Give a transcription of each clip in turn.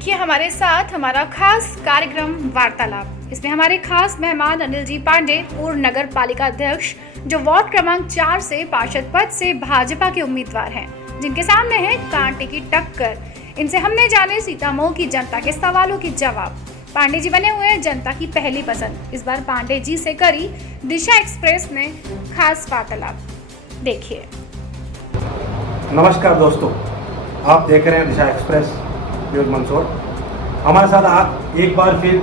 देखिए हमारे साथ हमारा खास कार्यक्रम वार्तालाप। इसमें हमारे खास मेहमान अनिल जी पांडे, पूर्व नगर पालिका अध्यक्ष, जो वार्ड क्रमांक 4 से पार्षद पद से भाजपा के उम्मीदवार हैं, जिनके सामने है कांटे की टक्कर। इनसे हमने जाने सीतामऊ की जनता के सवालों की जवाब। पांडे जी बने हुए हैं जनता की पहली पसंद। इस बार पांडे जी से करी दिशा एक्सप्रेस ने खास वार्तालाप। देखिए। नमस्कार दोस्तों, आप देख रहे हैं दिशा एक्सप्रेस न्यूज मंदसौर। हमारे साथ आप एक बार फिर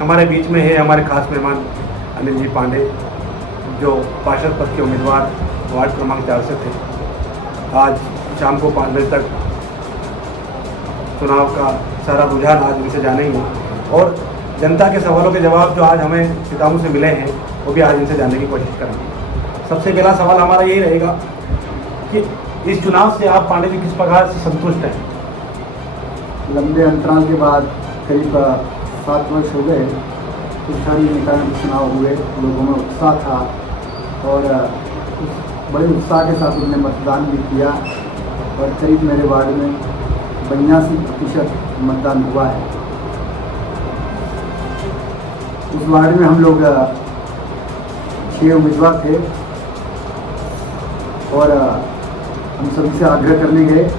हमारे बीच में है हमारे खास मेहमान अनिल जी पांडे, जो पार्षद पद के उम्मीदवार वार्ड क्रमांक 4 से थे। आज शाम को 5 बजे तक चुनाव का सारा रुझान आज उनसे जानेंगे और जनता के सवालों के जवाब जो आज हमें सीतामऊ से मिले हैं वो भी आज इनसे जानने की कोशिश करेंगे। सबसे पहला सवाल हमारा यही रहेगा कि इस चुनाव से आप पांडे जी किस प्रकार से संतुष्ट हैं? लंबे अंतराल के बाद करीब 7 वर्ष हो गए स्थानीय निकाय चुनाव हुए। लोगों में उत्साह था और बड़े उत्साह के साथ उन्होंने मतदान भी किया और करीब मेरे वार्ड में 82% मतदान हुआ है। उस वार्ड में हम लोग 6 उम्मीदवार थे और हम सभी से आग्रह करने गए,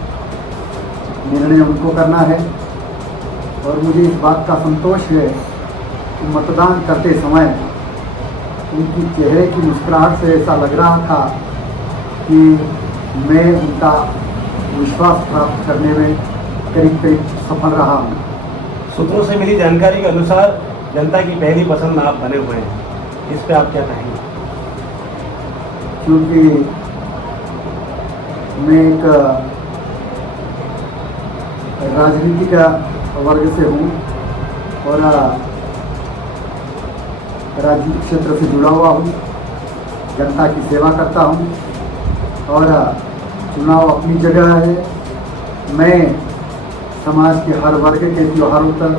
निर्णय उनको करना है। और मुझे इस बात का संतोष है कि मतदान करते समय उनकी चेहरे की मुस्कुराहट से ऐसा लग रहा था कि मैं उनका विश्वास प्राप्त करने में करीब करीब सफल रहा हूँ। सूत्रों से मिली जानकारी के अनुसार जनता की पहली पसंद आप बने हुए हैं, इस पे आप क्या कहेंगे? क्योंकि मैं एक राजनीति का वर्ग से हूँ और राजनीतिक क्षेत्र से जुड़ा हुआ हूँ, जनता की सेवा करता हूँ और चुनाव अपनी जगह है। मैं समाज के हर वर्ग के त्योहारों पर,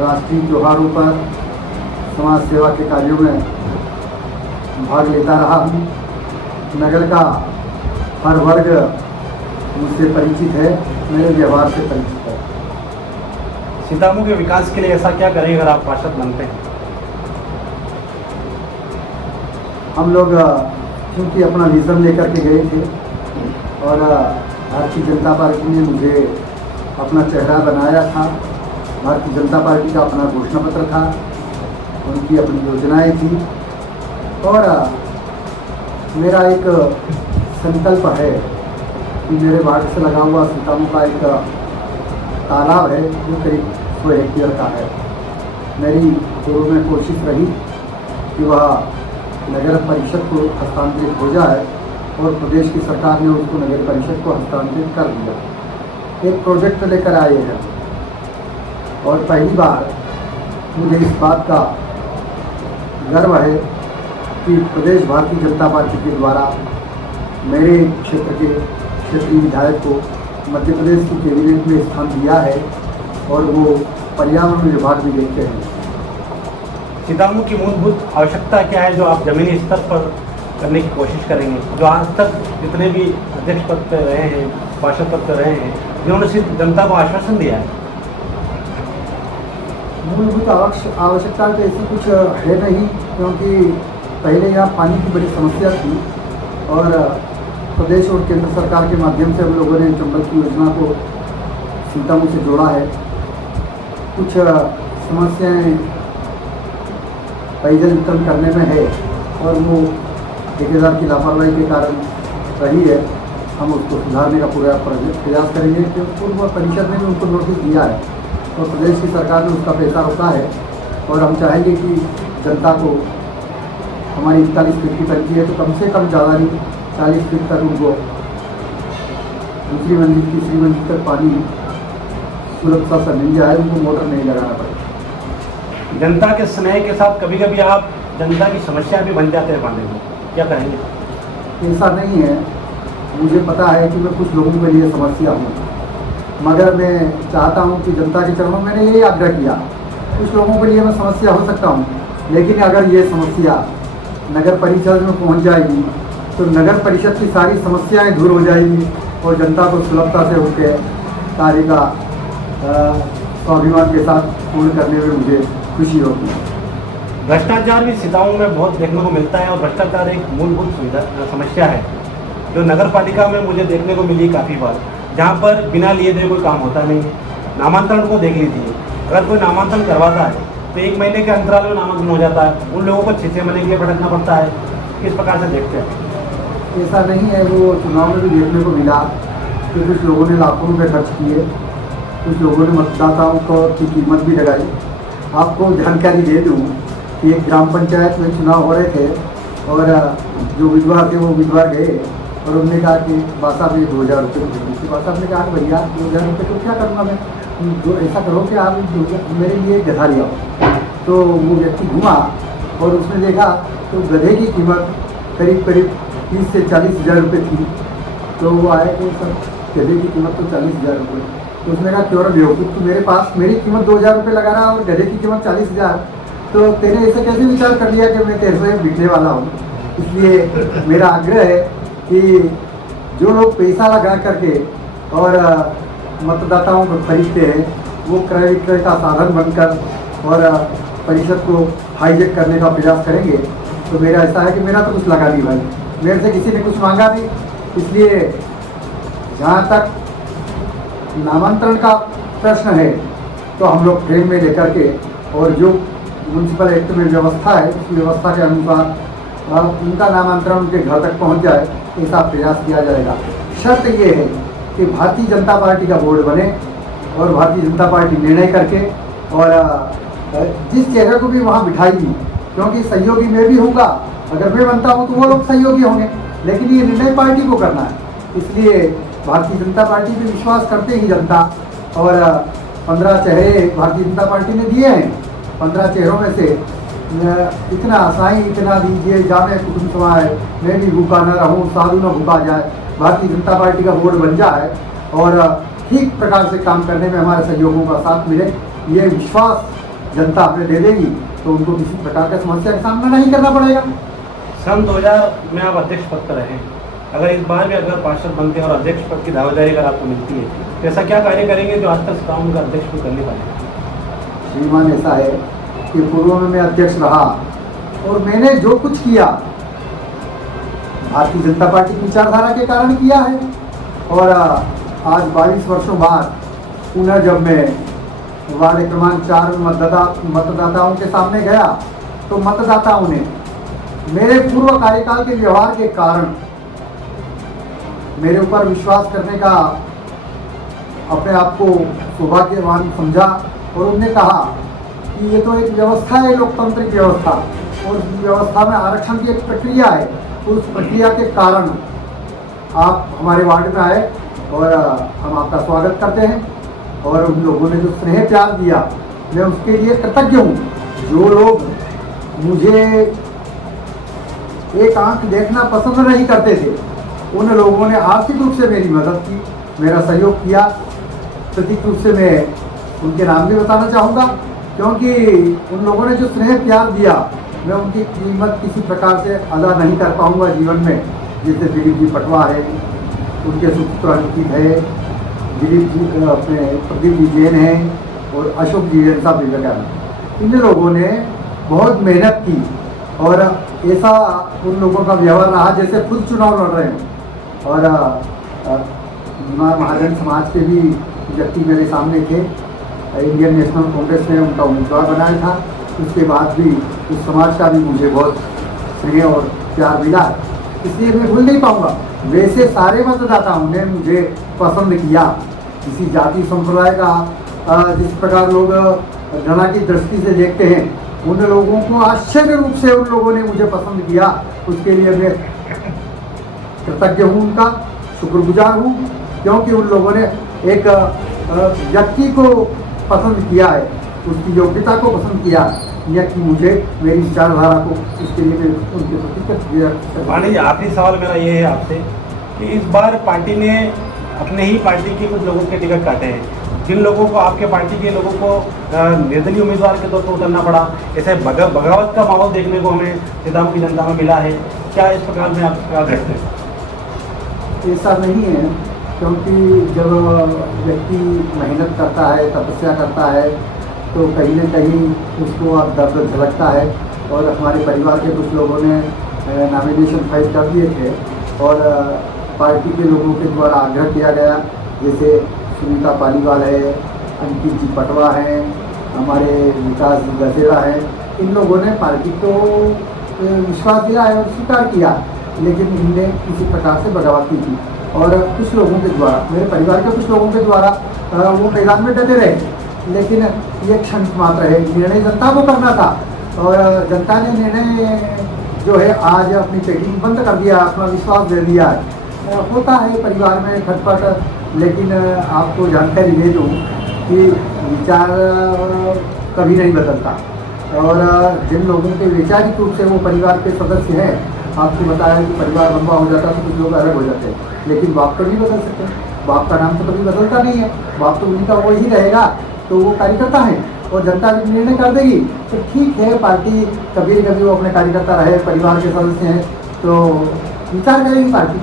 राष्ट्रीय त्योहारों पर समाज सेवा के कार्यों में भाग लेता रहा हूँ। नगर का हर वर्ग मुझसे परिचित है, मेरे व्यवहार से परिचित है। सीतामऊ के विकास के लिए ऐसा क्या करेंगे अगर आप पार्षद बनते हैं? हम लोग क्योंकि अपना विज़न लेकर के गए थे और भारतीय जनता पार्टी ने मुझे अपना चेहरा बनाया था। भारतीय जनता पार्टी का अपना घोषणा पत्र था, उनकी अपनी योजनाएं थी और मेरा एक संकल्प है कि मेरे वार्ड से लगा हुआ सीतामऊ का एक तालाब है जो करीब 100 हेक्टेयर का है। मेरी पूर्व में कोशिश रही कि वह नगर परिषद को हस्तांतरित हो जाए और प्रदेश की सरकार ने उसको नगर परिषद को हस्तांतरित कर दिया। एक प्रोजेक्ट लेकर आए हैं और पहली बार मुझे इस बात का गर्व है कि प्रदेश भारतीय जनता पार्टी के द्वारा मेरे क्षेत्र के क्षेत्रीय विधायक को मध्य प्रदेश की कैबिनेट में स्थान दिया है और वो पर्यावरण विभाग भी देखते हैं। सीतामऊ की मूलभूत आवश्यकता क्या है जो आप जमीनी स्तर पर करने की कोशिश करेंगे? जो आज तक जितने भी अध्यक्ष पद पर रहे हैं, पार्षद पद पर रहे हैं, जिन्होंने सिर्फ जनता को आश्वासन दिया है। मूलभूत आवश्यकता तो ऐसी कुछ है नहीं, क्योंकि पहले यहाँ पानी की बड़ी समस्या थी और प्रदेश और केंद्र सरकार के माध्यम से हम लोगों ने चंबल की योजना को सीतामऊ से जोड़ा है। कुछ समस्याएं पेयजल वितरण करने में है और वो ठेकेदार की लापरवाही के कारण रही है। हम उसको सुधारने का पूरा प्रयास करेंगे, क्योंकि पूर्व परिषद ने भी उनको नोटिस दिया है और प्रदेश की सरकार ने उसका पैसा रोका है और हम चाहेंगे कि जनता को, हमारी 41 फीट की टंकी है तो कम से कम ज़्यादा नहीं 40 फीट तक उनको दूसरी मंजिल तीसरी मंजिल तक पानी सुरक्षा से मिल जाए, उनको मोटर नहीं लगाना पड़े। जनता के स्नेह के साथ कभी कभी आप जनता की समस्या भी बन जाते हैं पांडे जी, क्या कहेंगे? ऐसा नहीं है, मुझे पता है कि मैं कुछ लोगों के लिए समस्या हूँ, मगर मैं चाहता हूँ कि जनता के चरणों में मैंने ये आग्रह किया, कुछ लोगों के लिए मैं समस्या हो सकता हूँ, लेकिन अगर ये समस्या नगर परिषद में पहुँच जाएगी तो नगर परिषद की सारी समस्याएं दूर हो जाएंगी और जनता को सुलभता से उनके कार्य का स्वाभिमान के साथ पूर्ण करने में मुझे खुशी होती है। भ्रष्टाचार भी सीताओं में बहुत देखने को मिलता है और भ्रष्टाचार एक मूलभूत समस्या है जो नगर पालिका में मुझे देखने को मिली काफ़ी बार, जहाँ पर बिना लिए दिए कोई काम होता नहीं है। नामांतरण को देख लीजिए, अगर कोई नामांतरण करवाता है तो 1 महीने के अंतराल में नामांकन हो जाता है, उन लोगों को 6 महीने के लिए भटकना पड़ता है। किस प्रकार से देखते हैं? ऐसा नहीं है, वो चुनाव में भी देखने को मिला कि कुछ लोगों ने लाखों रुपए खर्च किए, कुछ लोगों ने मतदाताओं की कीमत भी लगाई। आपको जानकारी दे दूँ कि एक ग्राम पंचायत में चुनाव हो रहे थे और जो उम्मीदवार थे वो उम्मीदवार गए और उन्होंने कहा कि बासा में 2000 रुपये भेजिए। बासा ने कहा कि भैया 2000 रुपये तो क्या करूँगा मैं, जो ऐसा करो कि आप मेरे लिए गधा ले आओ। तो वो व्यक्ति घुमा और उसने देखा तो गधे की कीमत करीब 30 से 40 हज़ार रुपये थी। तो वो आया कि सर गधे की कीमत तो 40 हज़ार रुपये। तो उसने कहा क्यों बेवकूफ़, तू मेरे पास मेरी कीमत 2000 रुपये लगा रहा और गधे की कीमत 40 हज़ार, तो तेने ऐसे कैसे विचार कर लिया कि मैं तेरे से बिकने वाला हूँ। इसलिए मेरा आग्रह है कि जो लोग पैसा लगा करके और मतदाताओं को खरीदते हैं वो क्रय विक्रय का साधन बनकर और परिषद को हाईजेक करने का प्रयास करेंगे तो मेरा ऐसा है कि मेरा तो कुछ लगा नहीं भाई, मेरे से किसी ने कुछ मांगा नहीं। इसलिए जहाँ तक नामांतरण का प्रश्न है तो हम लोग फ्रेम में लेकर के और जो म्यूनसिपल एक्ट में व्यवस्था है उस व्यवस्था के अनुसार उनका नामांतरण उनके घर तक पहुंच जाए, ऐसा प्रयास किया जाएगा। शर्त ये है कि भारतीय जनता पार्टी का बोर्ड बने और भारतीय जनता पार्टी निर्णय करके और जिस जगह को भी वहाँ बिठाएगी, क्योंकि सहयोगी मैं भी होऊंगा, अगर मैं बनता हूँ तो वो लोग सहयोगी होंगे, लेकिन ये निर्णय पार्टी को करना है। इसलिए भारतीय जनता पार्टी पे विश्वास करते ही जनता और 15 चेहरे भारतीय जनता पार्टी ने दिए हैं। 15 चेहरों में से इतना साईं इतना दीजिए जाने कुटुंब समाए, मैं भी भूखा न रहूं साधु न भूखा जाए, भारतीय जनता पार्टी का बोर्ड बन जाए और ठीक प्रकार से काम करने में हमारे सहयोगों का साथ मिले, ये विश्वास जनता हमें दे देगी तो उनको किसी प्रकार का समस्या का सामना नहीं करना पड़ेगा। सन 2000 में आप अध्यक्ष पद पर रहे, अगर इस बार भी अगर पार्षद बनते हैं और अध्यक्ष पद की दावेदारी अगर आपको मिलती है तो ऐसा क्या कार्य करेंगे जो आज तक सीताओं का अध्यक्ष भी कर नहीं पाए? श्रीमान ऐसा है कि पूर्व में मैं अध्यक्ष रहा और मैंने जो कुछ किया भारतीय जनता पार्टी की विचारधारा के कारण किया है और आज 22 वर्षों बाद पुनः जब मैं वार्ड क्रमांक 4 में मतदाताओं के सामने गया तो मतदाताओं ने मेरे पूर्व कार्यकाल के व्यवहार के कारण मेरे ऊपर विश्वास करने का अपने आप को सौभाग्यवान समझा और उन्होंने कहा कि ये तो एक व्यवस्था है, लोकतांत्रिक व्यवस्था, और उस व्यवस्था में आरक्षण की एक प्रक्रिया है। उस प्रक्रिया के कारण आप हमारे वार्ड में आए और हम आपका स्वागत करते हैं और उन लोगों ने जो स्नेह प्यार दिया मैं उसके लिए कृतज्ञ हूँ। जो लोग मुझे एक आंख देखना पसंद नहीं करते थे उन लोगों ने आर्थिक रूप से मेरी मदद की, मेरा सहयोग किया। प्रतीक रूप से मैं उनके नाम भी बताना चाहूँगा क्योंकि उन लोगों ने जो स्नेह प्यार दिया मैं उनकी कीमत किसी प्रकार से अदा नहीं कर पाऊँगा जीवन में। जैसे दिलीप जी पटवा है, उनके सुपुत्र अंकित है, दिलीप जी अपने प्रदीप जी जैन हैं और अशोक जी जैन साहब विवेकानंद, इन लोगों ने बहुत मेहनत की और ऐसा उन लोगों का व्यवहार रहा जैसे खुद चुनाव लड़ रहे हैं। और महाजन समाज के भी व्यक्ति मेरे सामने थे, इंडियन नेशनल कांग्रेस ने उनका उम्मीदवार बनाया था, उसके बाद भी उस समाज का भी मुझे बहुत स्नेह और प्यार मिला, इसलिए मैं भूल नहीं पाऊँगा। वैसे सारे मतदाताओं ने मुझे पसंद किया, किसी जाति संप्रदाय का जिस प्रकार लोग घृणा की दृष्टि से देखते हैं उन लोगों को आश्चर्य रूप से उन लोगों ने मुझे पसंद किया, उसके लिए मैं कृतज्ञ हूँ, उनका शुक्रगुजार हूँ, क्योंकि उन लोगों ने एक व्यक्ति को पसंद किया है, उसकी योग्यता को पसंद किया, या कि मुझे मेरी विचारधारा को, इसके लिए मैं उनके प्रति। पांडे जी, आखिरी सवाल मेरा ये है आपसे कि इस बार पार्टी ने अपने ही पार्टी के कुछ लोगों के टिकट काटे हैं, जिन लोगों को आपके पार्टी के लोगों को निर्दलीय उम्मीदवार के तौर पर उतरना पड़ा, ऐसे बगावत का माहौल देखने को हमें सीताओं की जनता में मिला है। क्या इस प्रकार में आप क्या कहते हैं? ऐसा नहीं है क्योंकि जब व्यक्ति मेहनत करता है, तपस्या करता है, तो कहीं न कहीं उसको अब दर्द झलकता है। और हमारे परिवार के कुछ लोगों ने नॉमिनेशन फाइल कर दिए थे और पार्टी के लोगों के द्वारा आग्रह किया गया, जैसे सुनीता पालीवाल है, अंकित जी पटवा हैं, हमारे विकास गजेरा हैं, इन लोगों ने पार्टी को विश्वास दिया है और स्वीकार किया, लेकिन इनने किसी प्रकार से बगावत की थी। और कुछ लोगों के द्वारा, मेरे परिवार के कुछ लोगों के द्वारा वो मैदान में डटे रहे, लेकिन ये क्षण मात्र है। निर्णय जनता को करना था और जनता ने निर्णय जो है आज अपनी चेकिंग बंद कर दिया, अपना विश्वास दे दिया है। होता है परिवार में खटपट, लेकिन आपको जानकारी दे दूँ कि विचार कभी नहीं बदलता और जिन लोगों के वैचारिक रूप से वो परिवार के सदस्य हैं, आपको बताया कि परिवार लंबा हो जाता तो कुछ लोग अलग हो जाते हैं, लेकिन बाप तो नहीं बदल सकते। बाप का नाम तो कभी बदलता नहीं है, बाप तो उन्हीं का वो ही रहेगा। तो वो कार्यकर्ता है और जनता निर्णय कर देगी तो ठीक है। पार्टी कभी न कभी वो अपने कार्यकर्ता रहे, परिवार के सदस्य हैं, तो विचार करेगी पार्टी।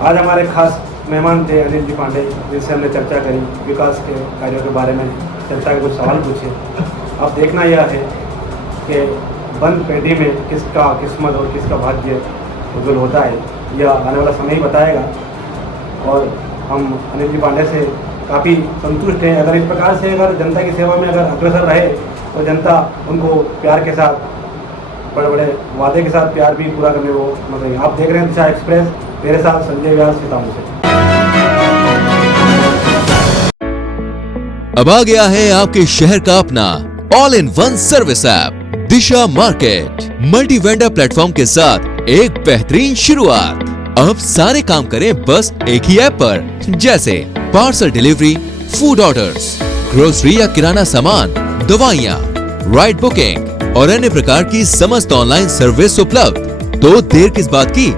आज हमारे खास मेहमान थे अनिल जी पांडे, जिनसे हमने चर्चा करी, विकास के कार्यों के बारे में जनता के कुछ सवाल पूछे। अब देखना यह है कि बंद पेटी में किसका किस्मत और किसका भाग्य उज्जवल होता है, यह आने वाला समय ही बताएगा। और हम अनिल जी पांडे से काफ़ी संतुष्ट हैं। अगर इस प्रकार से अगर जनता की सेवा में अगर अग्रसर रहे तो जनता उनको प्यार के साथ, बड़े बड़े वादे के साथ प्यार भी पूरा करने को मतलब। आप देख रहे हैं दिशा एक्सप्रेस, मेरे साथ संजय व्यास सीतामढ़ी से। अब आ गया है आपके शहर का अपना all in one service app Disha market. Multi vendor platform के साथ एक बेहतरीन शुरुआत। अब सारे काम करें बस एक ही ऐप पर, जैसे parcel delivery, food orders, grocery या किराना सामान, दवाइयाँ, राइड बुकिंग और अन्य प्रकार की समस्त ऑनलाइन सर्विस उपलब्ध। तो देर किस बात की,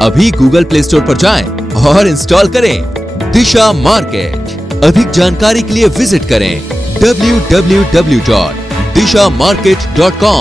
अभी गूगल प्ले स्टोर पर जाएं और इंस्टॉल करें दिशा मार्केट। अधिक जानकारी के लिए विजिट करें www.dishamarket.com।